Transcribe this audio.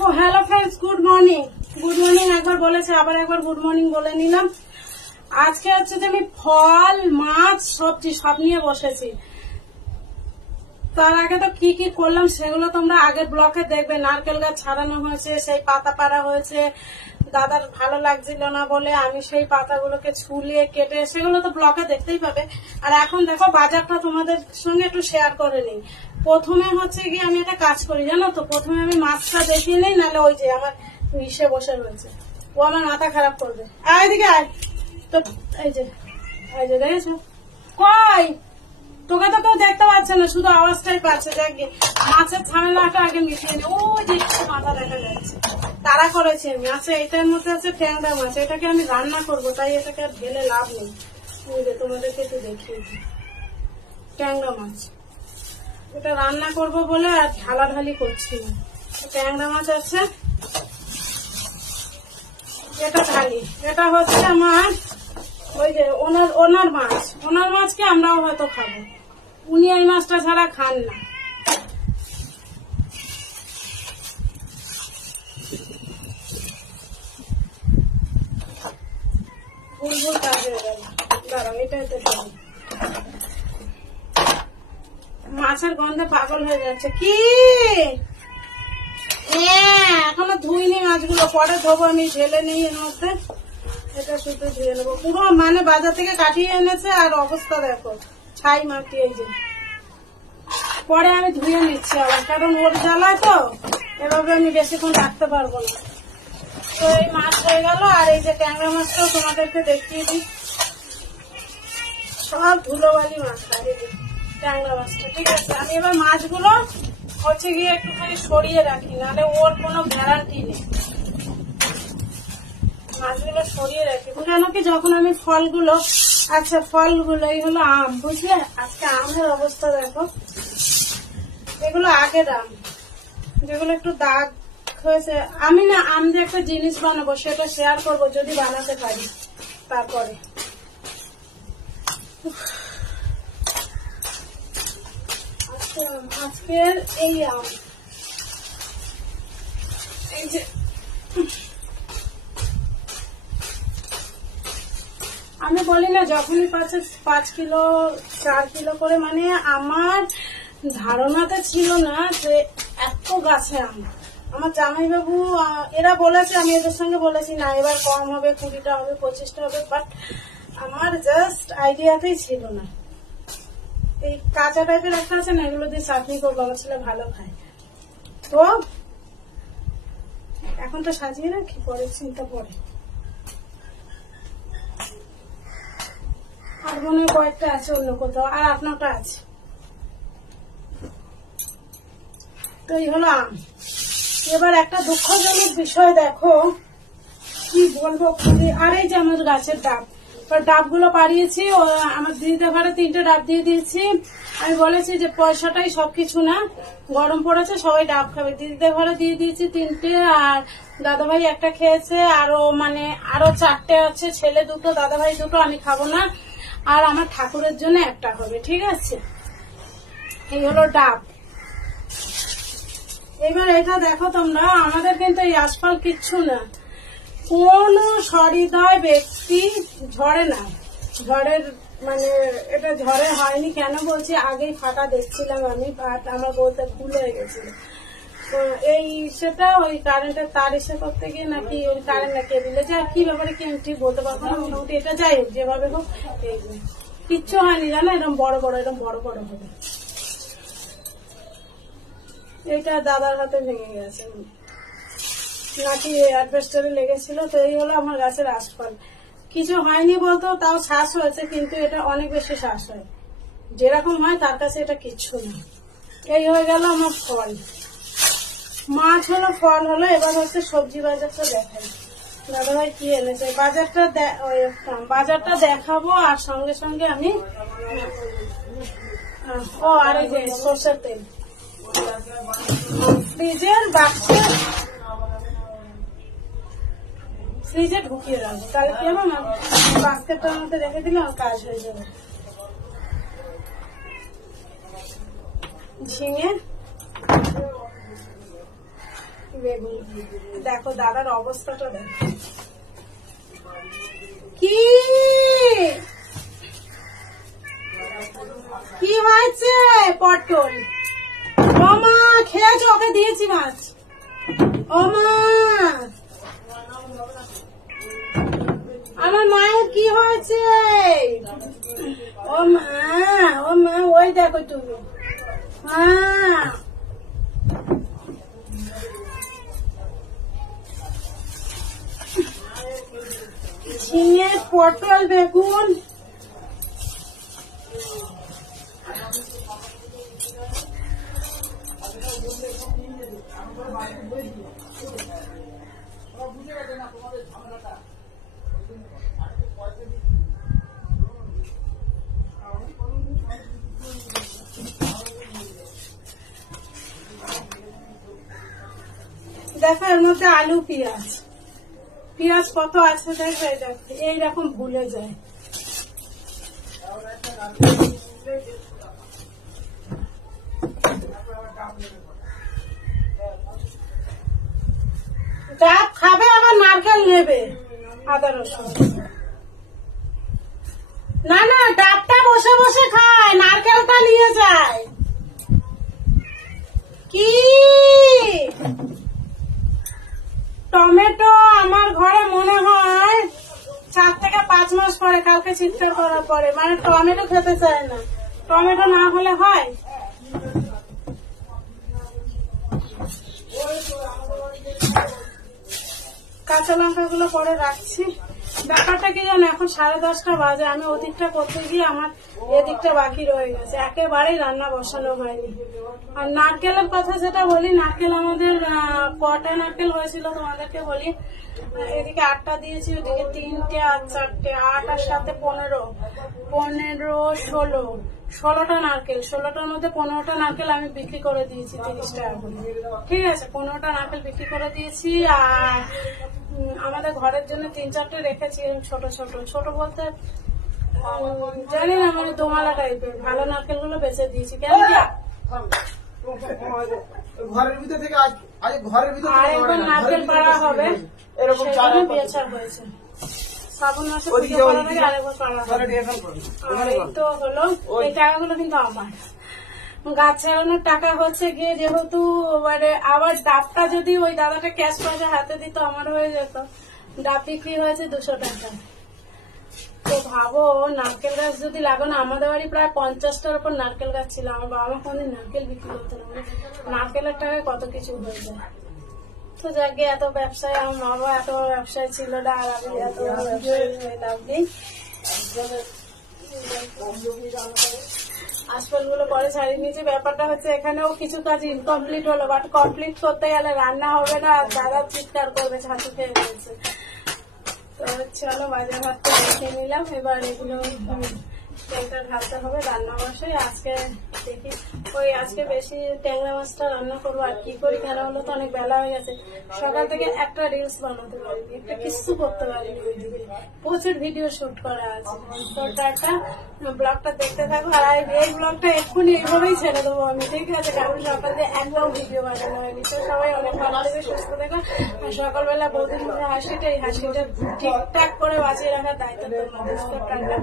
ও hello friends, good morning. Good morning একবার বলেছে, আবার একবার গুড মর্নিং বলে নিলাম। আজকে হচ্ছে যে আমি ফল, মাছ, সবজি সব নিয়ে বসেছি। তার আগে তো কি কি করলাম সেগুলো তোমরা আগের ব্লকে দেখবে। নারকেল গাছ ছাড়ানো হয়েছে, সেই পাতা পাড়া হয়েছে। দাদার ভালো লাগছিল না বলে আমি সেই পাতাগুলোকে ছুলিয়ে কেটে, সেগুলো তো ব্লকে দেখতেই পাবে। আর এখন দেখো বাজারটা তোমাদের সঙ্গে একটু শেয়ার করে নিই। প্রথমে হচ্ছে গিয়ে আমি একটা কাজ করি জানো তো, প্রথমে আমি মাছটা দেখিয়ে নিই, নাহলে ওই যে আমার ইসে বসে রয়েছে, ও আমার মাথা খারাপ করবে। আয় দিকে আয় তো, এই যে দেখেছো কই, তোকে তো কেউ দেখতে পাচ্ছে না, শুধু আওয়াজটাই পাচ্ছে। দেখ মাছের ঝামেলাটা আগে মিশিয়ে নি। ওই যে মাথা দেখা যাচ্ছে, তারা করেছি আমি। আচ্ছা, এটার মধ্যে আছে ট্যাংরা মাছ, এটাকে আমি রান্না করব, তাই এটাকে আর ঢেলে লাভ নেই। তোমাদেরকে একটু দেখিয়ে দিই। ট্যাংরা মাছ এটা রান্না করব বলে আর ঢালাঢালি করছি না। ট্যাংরা মাছ আছে, এটা ঢালি। এটা হচ্ছে আমার ওই যে ওনার মাছ। ওনার মাছকে আমরাও হয়তো খাবো, উনি এই মাছটা ছাড়া খান না। ভুল কাজ হয়ে গেল, দাঁড়াও এটাই তো মাছের গন্ধে পাগল হয়ে যাচ্ছে। কি এখনো ধুইনি মাছগুলো, পরে ধোবো আমি, ঢেলে নিই এর মধ্যে। এটা শুধু ধুয়ে নেবো পুরো, মানে বাজার থেকে কাটিয়ে এনেছে আর অবস্থা দেখো ছাই মাটি। এই যে পরে আমি ধুয়ে নিচ্ছি আবার, কারণ ওর জ্বালায় তো এভাবে আমি বেশিক্ষণ রাখতে পারবো না। তো এই মাছ হয়ে গেল। আর এই যে ট্যাংরা মাছটাও তোমাদেরকে দেখিয়ে দিই, সব ধুলোবালি মাছ ট্যাংরা মাছটা। ঠিক আছে, আমি এবার মাছগুলো হচ্ছে গিয়ে একটুখানি সরিয়ে রাখি, নাহলে ওর কোনো গ্যারান্টি নেই। মাছগুলো সরিয়ে রাখি কেন কি, যখন আমি ফলগুলো, আচ্ছা ফলগুলো এই হলো আম, বুঝলে? আজকে আমের অবস্থা দেখো, এগুলো আগের আম, যেগুলো একটু দাগ হয়েছে। আমি না আম দিয়ে একটা জিনিস বানাবো, সেটা শেয়ার করবো যদি বানাতে পারি। তারপরে আজকের এই আম, এই যে আমি বলি না যখনই পাচ্ছে 5 কিলো 4 কিলো করে, মানে আমার ধারণাতে ছিল না যে এত গাছে আম। আমার জামাইবাবু এরা বলেছে, আমি এদের সঙ্গে বলেছি না এবার কম হবে, 20টা হবে, 25টা হবে, বাট আমার জাস্ট আইডিয়াতেই ছিল না। এই কাঁচা টাইপের একটা আছে না, এগুলো দিয়ে চাটনি করবো, আমার ছেলে ভালো খায়। তো এখন তো সাজিয়ে রাখি, পরে চিন্তা পরে। আর মনে হয় কয়েকটা আছে অন্য কোথাও, আর আপনারটা আছে। তো এই হলো আম। এবার একটা দুঃখজনক বিষয় দেখো, কি বলবো খুবই। আর এই যে আমার গাছের ডাব, ডাবগুলো পাড়িয়েছি, আমার দিদিদের ঘরে 3টে ডাব দিয়ে দিয়েছি। আমি বলেছি যে পয়সাটাই সবকিছু না, গরম পড়েছে সবাই ডাব খাবে। দিদিদের ঘরে দিয়ে দিয়েছি 3টে, আর দাদাভাই একটা খেয়েছে, আরো 4টে আছে, ছেলে 2টো, দাদাভাই 2টো, আমি খাবো না। আর আমার ঠাকুরের জন্য একটা হবে, ঠিক আছে? এই হলো ডাব। এবার এটা দেখো তোমরা, আমাদের কিন্তু এই আশপাল কিচ্ছু না, কোন সহৃদয় ব্যক্তি ঝড়ে না, ঝড়ের মানে এটা ঝড়ে হয়নি। কেন বলছি, আগেই ফাটা দেখছিলাম আমি, বাট আমার বলতে ভুল হয়ে গেছিল। তো এই সেটা ওই কারেন্টের তার এসে করতে গিয়ে নাকি ওই কারেন্ট না কেবিলে যায়, কি ব্যাপারে কি আমি ঠিক বলতে পারবো না। মোটামুটি এটা যাই হোক, যেভাবে হোক এই কিচ্ছু হয়নি জানো, এরকম বড় বড় হবে। এটা দাদার হাতে লেগে গেছে নাকি অ্যাডভেস্টারে লেগেছিল। তো এই হলো আমার গাছের আশপাল, কিছু হয়নি বলতো, তাও শ্বাস হয়েছে, কিন্তু এটা অনেক বেশি শ্বাস হয়, যেরকম হয় তার কাছে এটা কিচ্ছু না। এই হয়ে গেল আমার ফল, মাছ হলো, ফল হলো। এবার হচ্ছে সবজি বাজারটা দেখাই, দাদাভাই কি এনেছে। বাজারটা দেখাবো, আর সঙ্গে সঙ্গে আমি আর এই যে সরষের তেল ফ্রিজের বাক্সে, ফ্রিজে ঢুকিয়ে রাখবো, তাহলে কি হবে না বাস্কেটটার মধ্যে রেখে দিলে আমার কাজ হয়ে যাবে। ঝিঙে বেগুন দেখো, দাদার অবস্থাটা দেখো কি কি হয়েছে। পটল ও মা খেয়েছো, ওকে দিয়েছি মাছ। ও মা আমার মায়ের কি হয়েছে। ও মা ওই দেখো তুমি মা। ঝিঙে পটল বেগুন দেখো, এর মধ্যে আলু পেঁয়াজ কত আছে দেখো। এইরকম ভুলে যায়। ডাব খাবে আবার নারকেল নেবে, আদা রসুন। না না, ডাবটা বসে বসে খায়, নারকেলটা নিয়ে যায়। কি টমেটো আমার ঘরে মনে হয় 4 থেকে 5 মাস পরে, কালকে চিৎকার করার পরে, মানে টমেটো খেতে চায় না। টমেটো না হলে হয়। কাঁচা লঙ্কা গুলো পরে রাখছি। ব্যাপারটা কি জানো, এখন 10:30 বাজে, আমি ওদিকটা করতে গিয়ে আমার এদিকটা বাকি রয়ে গেছে, একেবারেই রান্না বসানো হয়নি। আর নারকেলের কথা যেটা বলি, নারকেল আমাদের কটা নারকেল হয়েছিল তোমাদেরকে বলি। এদিকে 8টা দিয়েছি, ওদিকে 3টে আর 4টে, 8 আর 7 15, 16টা নারকেল। 16টার মধ্যে 15টা নারকেল আমি বিক্রি করে দিয়েছি 30 টাকা করে। ঠিক আছে, 15টা নারকেল বিক্রি করে দিয়েছি। আর আমাদের ঘরের জন্য 3-4টে রেখেছি, ছোট বলতে জানি না, মানে দোমালা টাইপের ভালো নারকেল গুলো বেঁচে দিয়েছি। কেন কি ঘরের ভিতর থেকে আরেকবার নারকেল পাড়া হবে, সেখানে বেচার হয়েছে। শ্রাবণ মাসে পুজো করার আগে আরেকবার পাড়া হবে। এই তো হলো, এই টাকাগুলো কিন্তু আমার গাছ ছাড়ানোর টাকা হচ্ছে গিয়ে, যেহেতু মানে আবার ডাবটা যদি ওই দাদাটা ক্যাশ পয়সা হাতে দিত আমার হয়ে যেত। ডাব বিক্রি হয়েছে 200 টাকা। তো ভাবো, নারকেল গাছ যদি লাগানো, আমাদের বাড়ি প্রায় 50টার উপর নারকেল গাছ ছিল। আমার বাবা মা কোনদিন নারকেল বিক্রি করতো না, নারকেলের টাকায় কত কিছু হয়ে যায়। তো যাকে এত ব্যবসায়, আমার মা বাবা এত বড় ব্যবসায় ছিল না, আর আমি এত বড় ব্যবসায়ী হয়ে লাভ নেই। আশপাশ গুলো পরে ছাড়িয়ে নিয়েছি। ব্যাপারটা হচ্ছে এখানেও কিছু কাজ ইনকমপ্লিট হলো, বাট কমপ্লিট করতে গেলে রান্না হবে না, আর দাদা চিৎকার করবে, ছাতু খেয়ে গেছে। তো চলো, বাজার ভাতটা দেখে নিলাম। এবার এগুলো তেলটা ঢালতে হবে, রান্না বসে। আজকে দেখি আজকে বেশি ট্যাংরা মাছটা রান্না করবো। আর কি করি, কেন হলো তো অনেক বেলা হয়ে গেছে। সকাল থেকে একটা রিলস বানাতে পারিনি, একটা কিছু করতে পারিনি। ওইদিকে প্রচুর ভিডিও শুট করা আছে। তো একটা ব্লগটা দেখতে থাকবো। আর এই ব্লগটা এক্ষুনি এইভাবেই ছেড়ে দেবো আমি, ঠিক আছে? কারণ সকাল থেকে একদম ভিডিও বানানো হয়নি। তো সবাই অনেক ভালো থেকে সুস্থ থাকো। আর সকালবেলা বৌদির হাসিটা, এই হাসিটা ঠিকঠাক করে বাঁচিয়ে রাখার দায়িত্ব তোমাদের। টাটা।